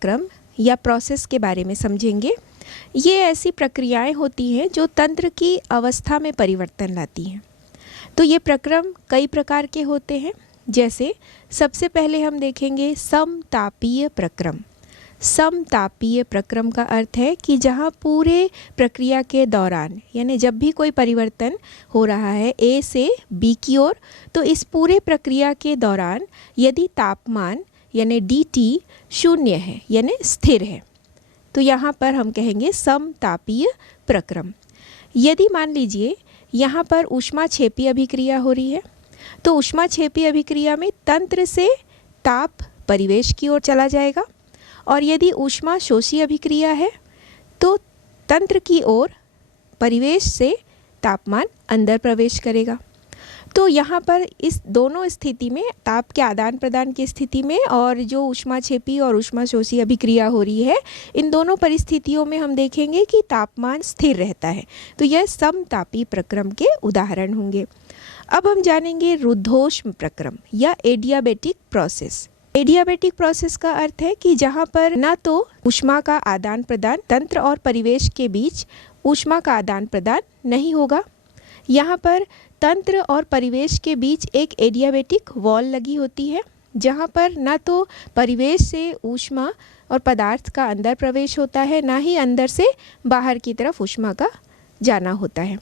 प्रक्रम या प्रोसेस के बारे में समझेंगे। ये ऐसी प्रक्रियाएं होती हैं जो तंत्र की अवस्था में परिवर्तन लाती हैं। तो ये प्रक्रम कई प्रकार के होते हैं। जैसे सबसे पहले हम देखेंगे समतापीय प्रक्रम। समतापीय प्रक्रम का अर्थ है कि जहाँ पूरे प्रक्रिया के दौरान, यानी जब भी कोई परिवर्तन हो रहा है ए से बी की ओर, तो इस पूरे प्रक्रिया के दौरान यदि तापमान यानी dt शून्य है यानी स्थिर है, तो यहाँ पर हम कहेंगे समतापीय प्रक्रम। यदि मान लीजिए यहाँ पर ऊष्माक्षेपीय अभिक्रिया हो रही है, तो ऊष्माक्षेपीय अभिक्रिया में तंत्र से ताप परिवेश की ओर चला जाएगा, और यदि ऊष्मा शोषी अभिक्रिया है तो तंत्र की ओर परिवेश से तापमान अंदर प्रवेश करेगा। तो यहाँ पर इस दोनों स्थिति में, ताप के आदान प्रदान की स्थिति में और जो ऊष्माक्षेपी और ऊष्माशोषी अभिक्रिया हो रही है, इन दोनों परिस्थितियों में हम देखेंगे कि तापमान स्थिर रहता है। तो यह समतापी प्रक्रम के उदाहरण होंगे। अब हम जानेंगे रुद्धोष्म प्रक्रम या एडियाबेटिक प्रोसेस। एडियाबेटिक प्रोसेस का अर्थ है कि जहाँ पर न तो ऊष्मा का आदान प्रदान, तंत्र और परिवेश के बीच ऊष्मा का आदान प्रदान नहीं होगा। यहाँ पर तंत्र और परिवेश के बीच एक एडियाबेटिक वॉल लगी होती है, जहाँ पर न तो परिवेश से ऊष्मा और पदार्थ का अंदर प्रवेश होता है, ना ही अंदर से बाहर की तरफ ऊष्मा का जाना होता है।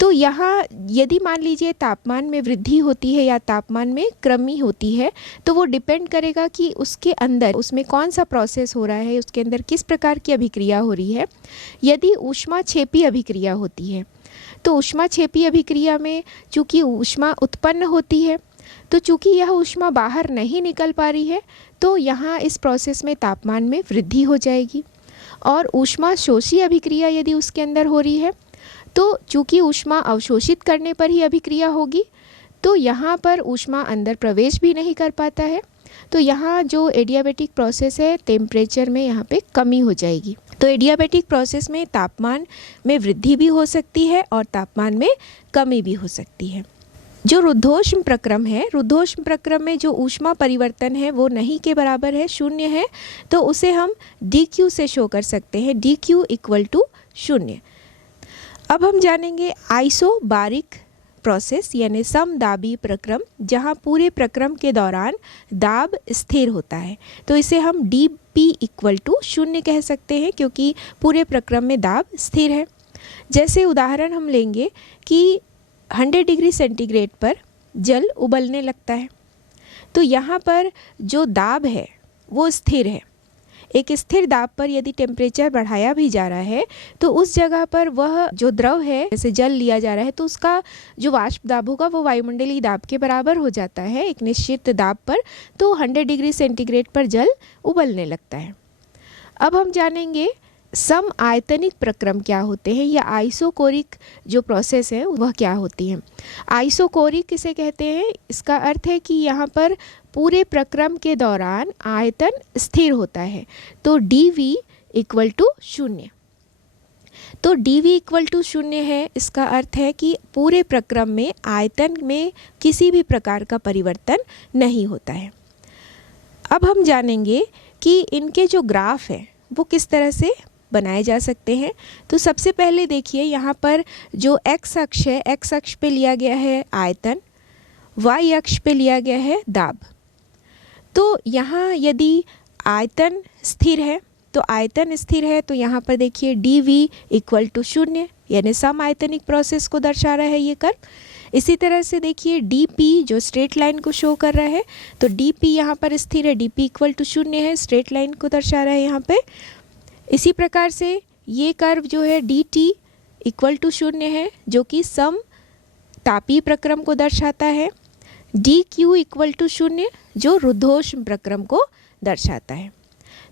तो यहाँ यदि मान लीजिए तापमान में वृद्धि होती है या तापमान में कमी होती है, तो वो डिपेंड करेगा कि उसके अंदर, उसमें कौन सा प्रोसेस हो रहा है, उसके अंदर किस प्रकार की अभिक्रिया हो रही है। यदि ऊष्माक्षेपी अभिक्रिया होती है, तो ऊष्माक्षेपी अभिक्रिया में चूँकि ऊष्मा उत्पन्न होती है, तो चूँकि यह ऊष्मा बाहर नहीं निकल पा रही है, तो यहाँ इस प्रोसेस में तापमान में वृद्धि हो जाएगी। और ऊष्मा शोषी अभिक्रिया यदि उसके अंदर हो रही है, तो चूँकि ऊष्मा अवशोषित करने पर ही अभिक्रिया होगी, तो यहाँ पर ऊष्मा अंदर प्रवेश भी नहीं कर पाता है। तो यहाँ जो एडियाबेटिक प्रोसेस है, टेम्परेचर में यहाँ पे कमी हो जाएगी। तो एडियाबेटिक प्रोसेस में तापमान में वृद्धि भी हो सकती है और तापमान में कमी भी हो सकती है। जो रुद्धोष्म प्रक्रम है, रुद्धोष्म प्रक्रम में जो ऊष्मा परिवर्तन है वो नहीं के बराबर है, शून्य है, तो उसे हम dq से शो कर सकते हैं, dq इक्वल टू शून्य। अब हम जानेंगे आइसोबारिक प्रोसेस यानी समदाबी प्रक्रम, जहाँ पूरे प्रक्रम के दौरान दाब स्थिर होता है। तो इसे हम dp इक्वल टू शून्य कह सकते हैं, क्योंकि पूरे प्रक्रम में दाब स्थिर है। जैसे उदाहरण हम लेंगे कि 100 डिग्री सेंटीग्रेड पर जल उबलने लगता है, तो यहाँ पर जो दाब है वो स्थिर है। एक स्थिर दाब पर यदि टेम्परेचर बढ़ाया भी जा रहा है, तो उस जगह पर वह जो द्रव है, जैसे जल लिया जा रहा है, तो उसका जो वाष्प दाब होगा वो वायुमंडलीय दाब के बराबर हो जाता है एक निश्चित दाब पर। तो 100 डिग्री सेंटीग्रेड पर जल उबलने लगता है। अब हम जानेंगे सम आयतनिक प्रक्रम क्या होते हैं या आइसोकोरिक जो प्रोसेस है वह क्या होती है। आइसोकोरिक किसे कहते हैं? इसका अर्थ है कि यहाँ पर पूरे प्रक्रम के दौरान आयतन स्थिर होता है। तो dV इक्वल टू शून्य। तो dV इक्वल टू शून्य है, इसका अर्थ है कि पूरे प्रक्रम में आयतन में किसी भी प्रकार का परिवर्तन नहीं होता है। अब हम जानेंगे कि इनके जो ग्राफ है वो किस तरह से बनाए जा सकते हैं। तो सबसे पहले देखिए, यहाँ पर जो x अक्ष है, x अक्ष पे लिया गया है आयतन, y अक्ष पे लिया गया है दाब। तो यहाँ यदि आयतन स्थिर है, तो आयतन स्थिर है, तो यहाँ पर देखिए dV इक्वल टू शून्य, यानी सम आयतनिक प्रोसेस को दर्शा रहा है ये कर्व। इसी तरह से देखिए dP जो स्ट्रेट लाइन को शो कर रहा है, तो dP यहाँ पर स्थिर है, dP इक्वल टू शून्य है, स्ट्रेट लाइन को दर्शा रहा है यहाँ पे। इसी प्रकार से ये कर्व जो है dt इक्वल टू शून्य है, जो कि सम तापीय प्रक्रम को दर्शाता है। dq इक्वल टू शून्य जो रुद्धोष्म प्रक्रम को दर्शाता है।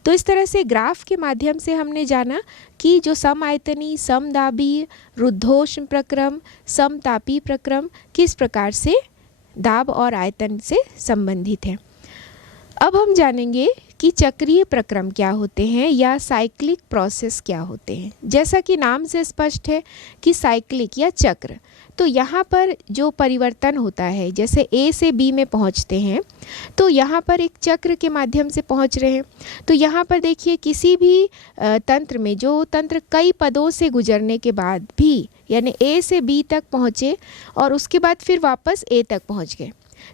तो इस तरह से ग्राफ के माध्यम से हमने जाना कि जो समआयतनी, समदाबी, रुद्धोष्म प्रक्रम, समतापी प्रक्रम किस प्रकार से दाब और आयतन से संबंधित है। अब हम जानेंगे कि चक्रीय प्रक्रम क्या होते हैं या साइक्लिक प्रोसेस क्या होते हैं। जैसा कि नाम से स्पष्ट है कि साइक्लिक या चक्र, तो यहाँ पर जो परिवर्तन होता है, जैसे ए से बी में पहुँचते हैं तो यहाँ पर एक चक्र के माध्यम से पहुँच रहे हैं। तो यहाँ पर देखिए किसी भी तंत्र में जो तंत्र कई पदों से गुजरने के बाद भी, यानी ए से बी तक पहुँचे और उसके बाद फिर वापस ए तक पहुँच गए,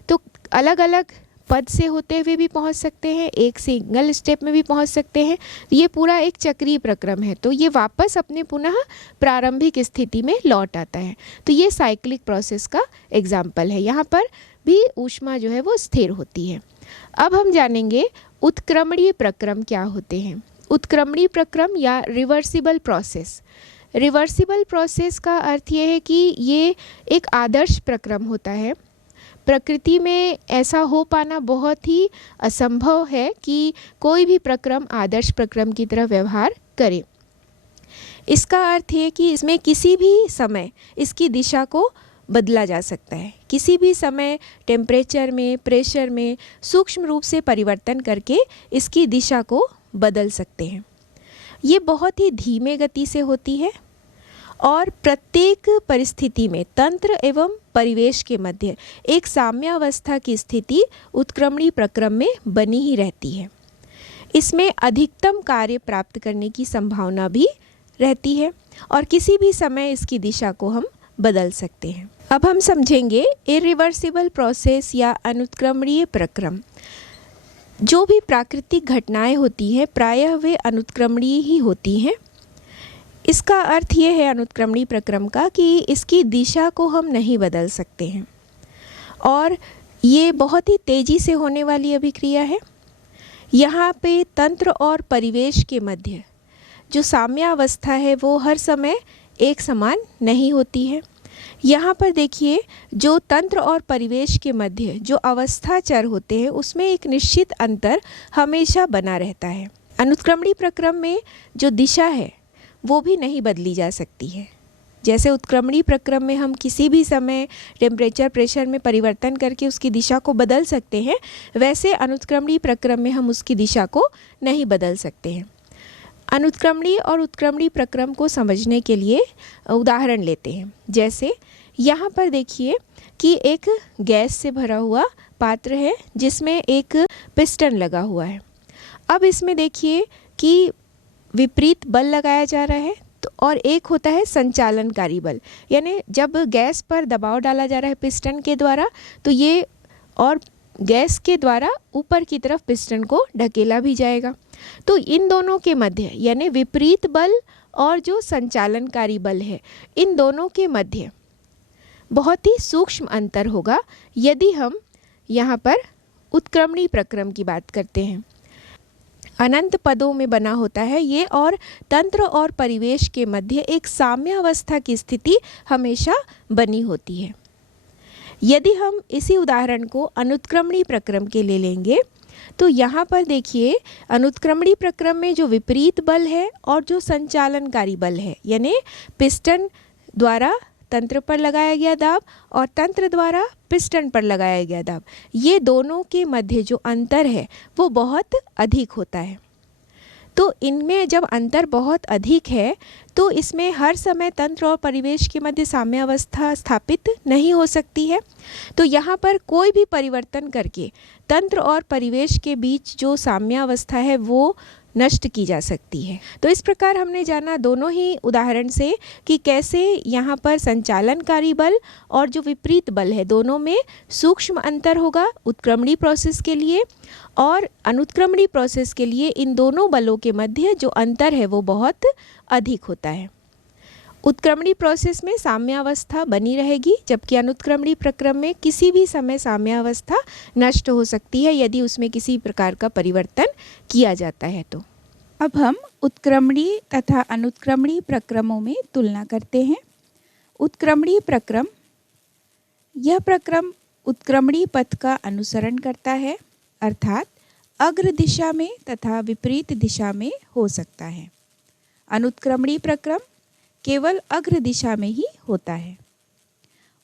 तो अलग अलग पद से होते हुए भी पहुंच सकते हैं, एक सिंगल स्टेप में भी पहुंच सकते हैं। ये पूरा एक चक्रीय प्रक्रम है, तो ये वापस अपने पुनः प्रारंभिक स्थिति में लौट आता है। तो ये साइक्लिक प्रोसेस का एग्जाम्पल है। यहाँ पर भी ऊष्मा जो है वो स्थिर होती है। अब हम जानेंगे उत्क्रमणीय प्रक्रम क्या होते हैं। उत्क्रमणीय प्रक्रम या रिवर्सिबल प्रोसेस। रिवर्सिबल प्रोसेस का अर्थ ये है कि ये एक आदर्श प्रक्रम होता है। प्रकृति में ऐसा हो पाना बहुत ही असंभव है कि कोई भी प्रक्रम आदर्श प्रक्रम की तरह व्यवहार करे। इसका अर्थ है कि इसमें किसी भी समय इसकी दिशा को बदला जा सकता है। किसी भी समय टेम्परेचर में, प्रेशर में सूक्ष्म रूप से परिवर्तन करके इसकी दिशा को बदल सकते हैं। ये बहुत ही धीमे गति से होती है और प्रत्येक परिस्थिति में तंत्र एवं परिवेश के मध्य एक साम्यावस्था की स्थिति उत्क्रमणीय प्रक्रम में बनी ही रहती है। इसमें अधिकतम कार्य प्राप्त करने की संभावना भी रहती है और किसी भी समय इसकी दिशा को हम बदल सकते हैं। अब हम समझेंगे इरिवर्सिबल प्रोसेस या अनुत्क्रमणीय प्रक्रम। जो भी प्राकृतिक घटनाएं होती हैं प्रायः वे अनुत्क्रमणीय ही होती हैं। इसका अर्थ ये है अनुत्क्रमणीय प्रक्रम का कि इसकी दिशा को हम नहीं बदल सकते हैं और ये बहुत ही तेज़ी से होने वाली अभिक्रिया है। यहाँ पे तंत्र और परिवेश के मध्य जो साम्यावस्था है वो हर समय एक समान नहीं होती है। यहाँ पर देखिए जो तंत्र और परिवेश के मध्य जो अवस्था चर होते हैं उसमें एक निश्चित अंतर हमेशा बना रहता है। अनुत्क्रमणीय प्रक्रम में जो दिशा है वो भी नहीं बदली जा सकती है। जैसे उत्क्रमणीय प्रक्रम में हम किसी भी समय टेम्परेचर, प्रेशर में परिवर्तन करके उसकी दिशा को बदल सकते हैं, वैसे अनुत्क्रमणीय प्रक्रम में हम उसकी दिशा को नहीं बदल सकते हैं। अनुत्क्रमणीय और उत्क्रमणीय प्रक्रम को समझने के लिए उदाहरण लेते हैं। जैसे यहाँ पर देखिए कि एक गैस से भरा हुआ पात्र है जिसमें एक पिस्टन लगा हुआ है। अब इसमें देखिए कि विपरीत बल लगाया जा रहा है तो और एक होता है संचालनकारी बल, यानी जब गैस पर दबाव डाला जा रहा है पिस्टन के द्वारा तो ये और गैस के द्वारा ऊपर की तरफ पिस्टन को ढकेला भी जाएगा। तो इन दोनों के मध्य यानी विपरीत बल और जो संचालनकारी बल है इन दोनों के मध्य बहुत ही सूक्ष्म अंतर होगा यदि हम यहाँ पर उत्क्रमणीय प्रक्रम की बात करते हैं। अनंत पदों में बना होता है ये और तंत्र और परिवेश के मध्य एक साम्यावस्था की स्थिति हमेशा बनी होती है। यदि हम इसी उदाहरण को अनुत्क्रमणीय प्रक्रम के ले लेंगे तो यहाँ पर देखिए अनुत्क्रमणीय प्रक्रम में जो विपरीत बल है और जो संचालनकारी बल है यानी पिस्टन द्वारा तंत्र पर लगाया गया दाब और तंत्र द्वारा पिस्टन पर लगाया गया दाब, ये दोनों के मध्य जो अंतर है वो बहुत अधिक होता है। तो इनमें जब अंतर बहुत अधिक है तो इसमें हर समय तंत्र और परिवेश के मध्य साम्यावस्था स्थापित नहीं हो सकती है। तो यहाँ पर कोई भी परिवर्तन करके तंत्र और परिवेश के बीच जो साम्यावस्था है वो नष्ट की जा सकती है। तो इस प्रकार हमने जाना दोनों ही उदाहरण से कि कैसे यहाँ पर संचालनकारी बल और जो विपरीत बल है दोनों में सूक्ष्म अंतर होगा उत्क्रमणीय प्रोसेस के लिए, और अनुत्क्रमणीय प्रोसेस के लिए इन दोनों बलों के मध्य जो अंतर है वो बहुत अधिक होता है। उत्क्रमणीय प्रोसेस में साम्यावस्था बनी रहेगी जबकि अनुत्क्रमणीय प्रक्रम में किसी भी समय साम्यावस्था नष्ट हो सकती है यदि उसमें किसी प्रकार का परिवर्तन किया जाता है तो। अब हम उत्क्रमणीय तथा अनुत्क्रमणीय प्रक्रमों में तुलना करते हैं। उत्क्रमणीय प्रक्रम, यह प्रक्रम उत्क्रमणीय पथ का अनुसरण करता है अर्थात अग्र दिशा में तथा विपरीत दिशा में हो सकता है। अनुत्क्रमणीय प्रक्रम केवल अग्र दिशा में ही होता है।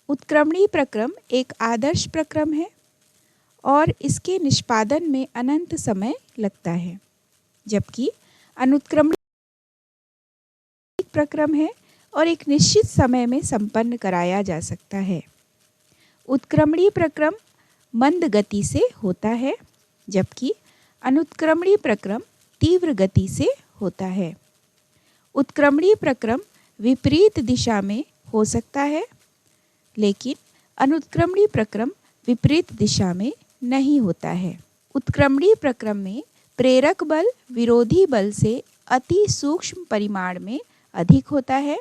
उत्क्रमणीय प्रक्रम एक आदर्श प्रक्रम है और इसके निष्पादन में अनंत समय लगता है, जबकि अनुत्क्रमणीय प्रक्रम है और एक निश्चित समय में संपन्न कराया जा सकता है। उत्क्रमणीय प्रक्रम मंद गति से होता है, जबकि अनुत्क्रमणीय प्रक्रम तीव्र गति से होता है। उत्क्रमणीय प्रक्रम विपरीत दिशा में हो सकता है, लेकिन अनुत्क्रमणीय प्रक्रम विपरीत दिशा में नहीं होता है। उत्क्रमणीय प्रक्रम में प्रेरक बल विरोधी बल से अति सूक्ष्म परिमाण में अधिक होता है,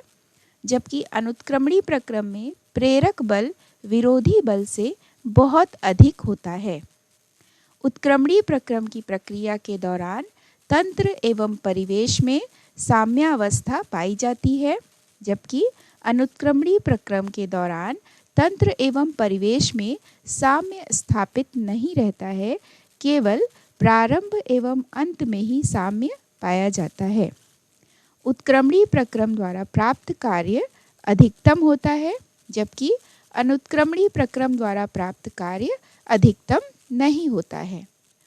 जबकि अनुत्क्रमणीय प्रक्रम में प्रेरक बल विरोधी बल से बहुत अधिक होता है। उत्क्रमणीय प्रक्रम की प्रक्रिया के दौरान तंत्र एवं परिवेश में साम्यावस्था पाई जाती है, जबकि अनुत्क्रमणीय प्रक्रम के दौरान तंत्र एवं परिवेश में साम्य स्थापित नहीं रहता है, केवल प्रारंभ एवं अंत में ही साम्य पाया जाता है। उत्क्रमणीय प्रक्रम द्वारा प्राप्त कार्य अधिकतम होता है, जबकि अनुत्क्रमणीय प्रक्रम द्वारा प्राप्त कार्य अधिकतम नहीं होता है।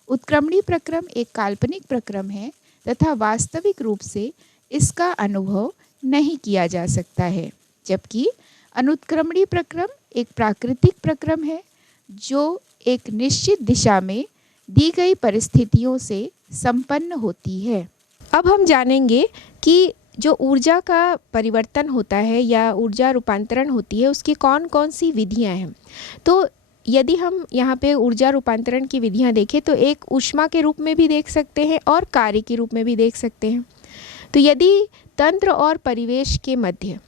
उत्क्रमणीय प्रक्रम एक काल्पनिक प्रक्रम है तथा वास्तविक रूप से इसका अनुभव नहीं किया जा सकता है, जबकि अनुत्क्रमणीय प्रक्रम एक प्राकृतिक प्रक्रम है जो एक निश्चित दिशा में दी गई परिस्थितियों से संपन्न होती है। अब हम जानेंगे कि जो ऊर्जा का परिवर्तन होता है या ऊर्जा रूपांतरण होती है उसकी कौन कौन सी विधियां हैं। तो यदि हम यहाँ पे ऊर्जा रूपांतरण की विधियां देखें तो एक ऊष्मा के रूप में भी देख सकते हैं और कार्य के रूप में भी देख सकते हैं। तो यदि तंत्र और परिवेश के मध्य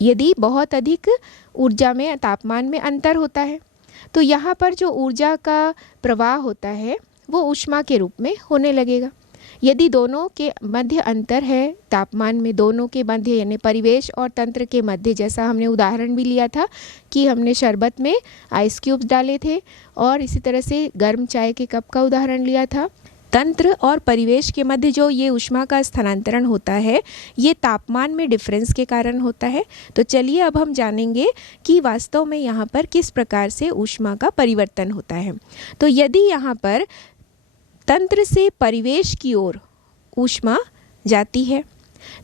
यदि बहुत अधिक ऊर्जा में तापमान में अंतर होता है तो यहाँ पर जो ऊर्जा का प्रवाह होता है वो ऊष्मा के रूप में होने लगेगा। यदि दोनों के मध्य अंतर है तापमान में, दोनों के मध्य यानी परिवेश और तंत्र के मध्य, जैसा हमने उदाहरण भी लिया था कि हमने शरबत में आइस क्यूब्स डाले थे और इसी तरह से गर्म चाय के कप का उदाहरण लिया था। तंत्र और परिवेश के मध्य जो ये ऊष्मा का स्थानांतरण होता है ये तापमान में डिफरेंस के कारण होता है। तो चलिए अब हम जानेंगे कि वास्तव में यहाँ पर किस प्रकार से ऊष्मा का परिवर्तन होता है। तो यदि यहाँ पर तंत्र से परिवेश की ओर ऊष्मा जाती है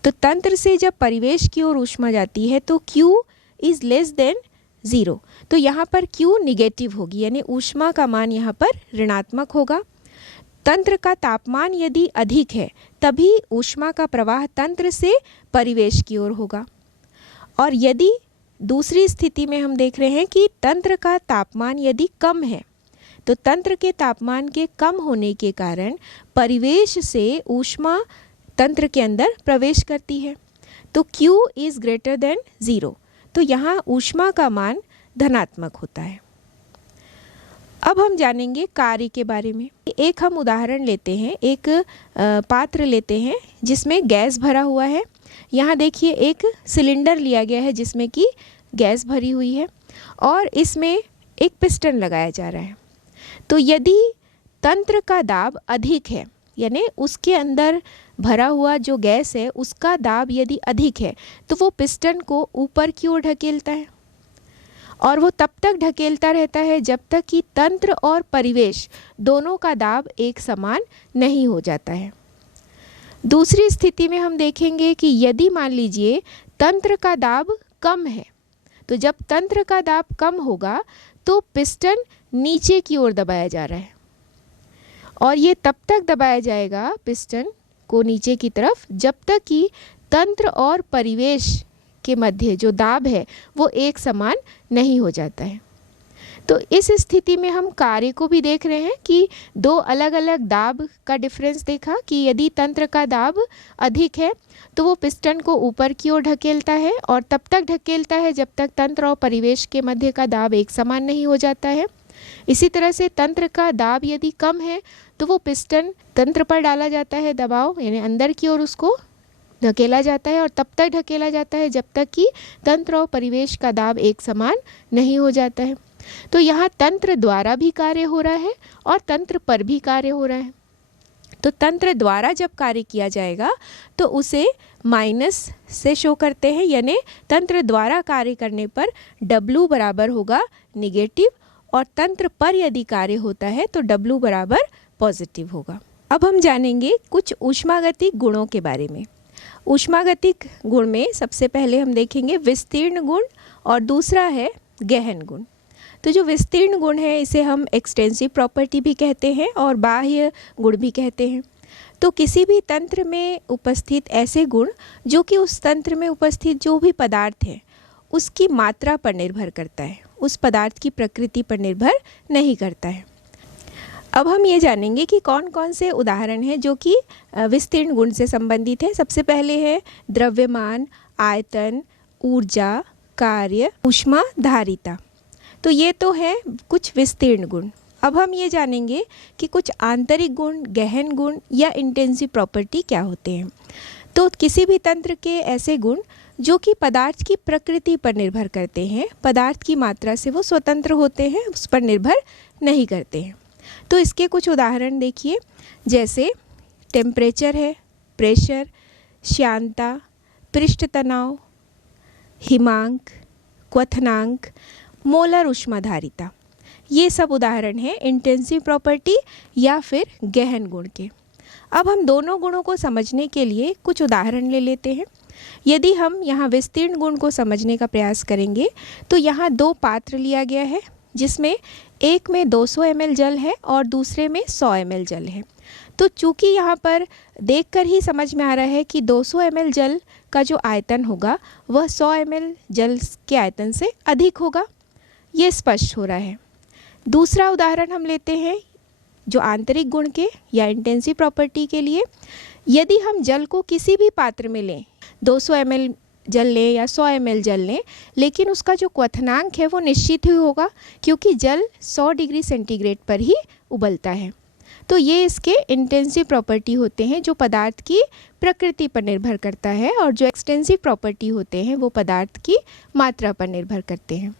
तो तंत्र से जब परिवेश की ओर ऊष्मा जाती है तो Q इज़ लेस देन 0। तो यहाँ पर Q निगेटिव होगी यानी ऊष्मा का मान यहाँ पर ऋणात्मक होगा। तंत्र का तापमान यदि अधिक है तभी ऊष्मा का प्रवाह तंत्र से परिवेश की ओर होगा। और यदि दूसरी स्थिति में हम देख रहे हैं कि तंत्र का तापमान यदि कम है तो तंत्र के तापमान के कम होने के कारण परिवेश से ऊष्मा तंत्र के अंदर प्रवेश करती है तो Q इज़ ग्रेटर देन 0। तो यहाँ ऊष्मा का मान धनात्मक होता है। अब हम जानेंगे कार्य के बारे में। एक हम उदाहरण लेते हैं, एक पात्र लेते हैं जिसमें गैस भरा हुआ है। यहाँ देखिए एक सिलेंडर लिया गया है जिसमें कि गैस भरी हुई है और इसमें एक पिस्टन लगाया जा रहा है। तो यदि तंत्र का दाब अधिक है यानी उसके अंदर भरा हुआ जो गैस है उसका दाब यदि अधिक है तो वो पिस्टन को ऊपर की ओर ढकेलता है और वो तब तक ढकेलता रहता है जब तक कि तंत्र और परिवेश दोनों का दाब एक समान नहीं हो जाता है। दूसरी स्थिति में हम देखेंगे कि यदि मान लीजिए तंत्र का दाब कम है तो जब तंत्र का दाब कम होगा तो पिस्टन नीचे की ओर दबाया जा रहा है और ये तब तक दबाया जाएगा पिस्टन को नीचे की तरफ जब तक कि तंत्र और परिवेश के मध्य जो दाब है वो एक समान नहीं हो जाता है। तो इस स्थिति में हम कार्य को भी देख रहे हैं कि दो अलग अलग दाब का डिफरेंस देखा कि यदि तंत्र का दाब अधिक है तो वो पिस्टन को ऊपर की ओर ढकेलता है और तब तक ढकेलता है जब तक तंत्र और परिवेश के मध्य का दाब एक समान नहीं हो जाता है। इसी तरह से तंत्र का दाब यदि कम है तो वो पिस्टन तंत्र पर डाला जाता है दबाव यानी अंदर की ओर उसको धकेला जाता है और तब तक ढकेला जाता है जब तक कि तंत्र और परिवेश का दाब एक समान नहीं हो जाता है। तो यहाँ तंत्र द्वारा भी कार्य हो रहा है और तंत्र पर भी कार्य हो रहा है। तो तंत्र द्वारा जब कार्य किया जाएगा तो उसे माइनस से शो करते हैं यानी तंत्र द्वारा कार्य करने पर W बराबर होगा निगेटिव और तंत्र पर यदि कार्य होता है तो W बराबर पॉजिटिव होगा। अब हम जानेंगे कुछ ऊष्मागतिक गुणों के बारे में। ऊष्मागतिक गुण में सबसे पहले हम देखेंगे विस्तीर्ण गुण और दूसरा है गहन गुण। तो जो विस्तीर्ण गुण है इसे हम एक्सटेंसिव प्रॉपर्टी भी कहते हैं और बाह्य गुण भी कहते हैं। तो किसी भी तंत्र में उपस्थित ऐसे गुण जो कि उस तंत्र में उपस्थित जो भी पदार्थ है उसकी मात्रा पर निर्भर करता है, उस पदार्थ की प्रकृति पर निर्भर नहीं करता है। अब हम ये जानेंगे कि कौन कौन से उदाहरण हैं जो कि विस्तीर्ण गुण से संबंधित है। सबसे पहले है द्रव्यमान, आयतन, ऊर्जा, कार्य, ऊष्मा, धारिता। तो ये तो है कुछ विस्तीर्ण गुण। अब हम ये जानेंगे कि कुछ आंतरिक गुण, गहन गुण या इंटेंसिव प्रॉपर्टी क्या होते हैं। तो किसी भी तंत्र के ऐसे गुण जो कि पदार्थ की प्रकृति पर निर्भर करते हैं, पदार्थ की मात्रा से वो स्वतंत्र होते हैं, उस पर निर्भर नहीं करते हैं। तो इसके कुछ उदाहरण देखिए, जैसे टेम्परेचर है, प्रेशर, श्यानता, पृष्ठ तनाव, हिमांक, क्वथनांक, मोलर ऊष्माधारिता। ये सब उदाहरण हैं इंटेंसिव प्रॉपर्टी या फिर गहन गुण के। अब हम दोनों गुणों को समझने के लिए कुछ उदाहरण ले लेते हैं। यदि हम यहाँ विस्तीर्ण गुण को समझने का प्रयास करेंगे तो यहाँ दो पात्र लिया गया है जिसमें एक में 200 ml जल है और दूसरे में 100 ml जल है। तो चूँकि यहाँ पर देखकर ही समझ में आ रहा है कि 200 ml जल का जो आयतन होगा वह 100 ml जल के आयतन से अधिक होगा, ये स्पष्ट हो रहा है। दूसरा उदाहरण हम लेते हैं जो आंतरिक गुण के या इंटेंसिव प्रॉपर्टी के लिए। यदि हम जल को किसी भी पात्र में लें, 200 ml जल लें या 100 ml जल लें, लेकिन उसका जो क्वथनांक है वो निश्चित ही होगा क्योंकि जल 100 डिग्री सेंटीग्रेड पर ही उबलता है। तो ये इसके इंटेंसिव प्रॉपर्टी होते हैं जो पदार्थ की प्रकृति पर निर्भर करता है, और जो एक्सटेंसिव प्रॉपर्टी होते हैं वो पदार्थ की मात्रा पर निर्भर करते हैं।